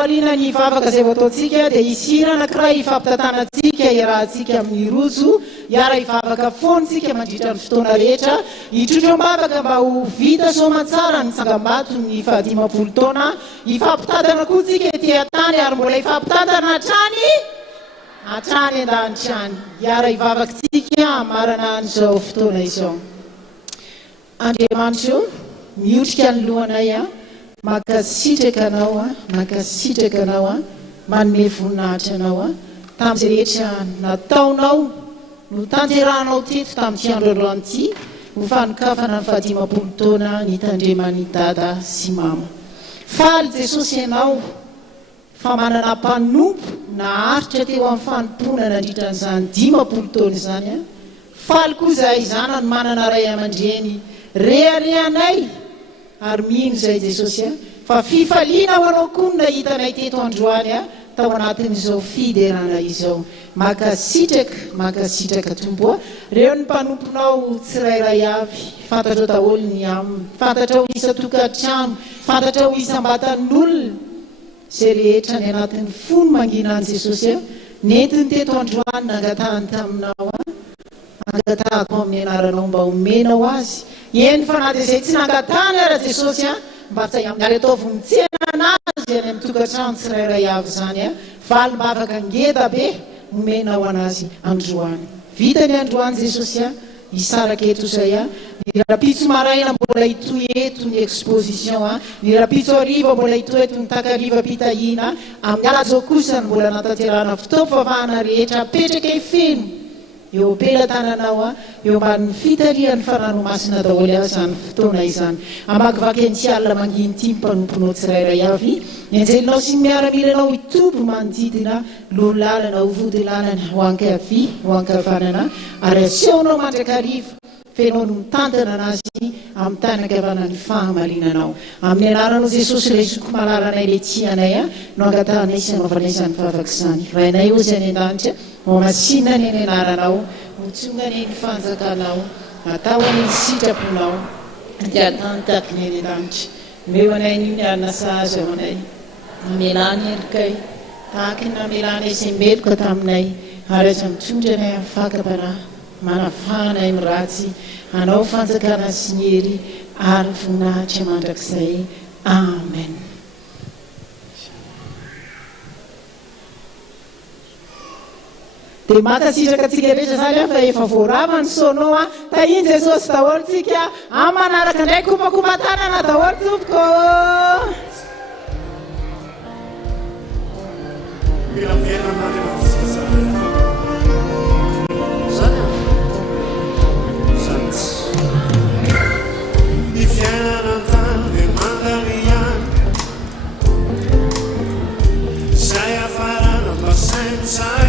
alina ny vavaka izay voataontsika dia isira anankiray ifampitantanantsika irahantsika amin'ny rojo iara ivavaka foantsika mandritra ny fotoana rehetra hitrotrom-bavaka mba ho vita soamantsara ny tsangam-bato ny fahadimapolo taona ifampitantana koa tsika ety an-tany ary mbola ifampitantana hatrany an-danitrany iara ivavakantsika marana an'izao fotoana izao. Andriamanitra miotrika ny lohanay makasitraka anao manome voninahitra anao tamin'izay rehetra nataonao no tanterahanao teto tamin'ity andro alohan'ity ho fanokafana ny fahadimapolo taona nitandreman'ny dada sy mama. Faly Jesosy ianao fa manana mpanompo naharitra teo amin'ny fanompona nandritran'izany 10 taona izany. Faly koa izahay zanany manana ray aman-dreny reharehanay ary mino izay Jesosy fa fifaliana ho anao koa no nahitanay teto androany tao anatin'izao fiderana izao. Makasitraka tompo reo ny mpanomponao tsirairay avy fantatrao daholo ny aminy fantatrao isa-tokantrano fantatrao isam-batan'olona izay rehetra ny anatin'ny fony manginany Jesosy nentiny teto androany nangatahany taminao angatahako amin'ny anaranao mba homenao azy eny fa na dia izay tsy nangatahany ara Jesosy mba tsy ary atao vonitsena anazy any amin'ny tokantrano tsirairay avy zany valim-bavaka ngeda be homenao anazy androany. Vitany androany Jesosy isaraka eto izay ny rapitso maraina mbola itoy eto ny exposition ny rapitso ariva mbola itoy eto ny takariva pitahina amin'ny alazao kosa ny mbola natanterahana fitaovavahana rehetra apetraka ifeno eo am-pelatananao eo ambanin'ny fitarihan'ny faranomasina daholo izany fotoana izany. Amakivaky ny tsy alina manginy ity mpanomponao tsirairay avy ny anjelinao sy miaramilanao itombo manodidina loha lalana ho vody lalana ho ankavia ho ankavanana ary asehonao mandrakariva fenao no mitantana anazy amin'ny tany ankavanany fahamalinanao amin'ny anaranao Jesosy ilay zoko malalanay ilay tianay no angatahanay sy anaovanay izany vavaka izany. Rainay ho izay any an-danitra masinna ny anaranao hotsongany ny fanjakanao atao any sitraponao dia atantaka ny an-danitra meo anay ny alina sahaza ao anay amelany elokay tahaka ny namelanay izay meloka taminay ary aza mitondra anay amin'ny fakapanahy manafanay miratsy anao fanjakana sy ny hery ary voninahitra mandrakizay. Amen. Dia makasitraka antsika rehetra zany fa efa voaravany soanao tahiny Jesosy daholo tsika manaraka indray kopakopa-tanana daholo tompoko. Ni fiainana an-tany dia mandariana izay hafarana mba sainy tsara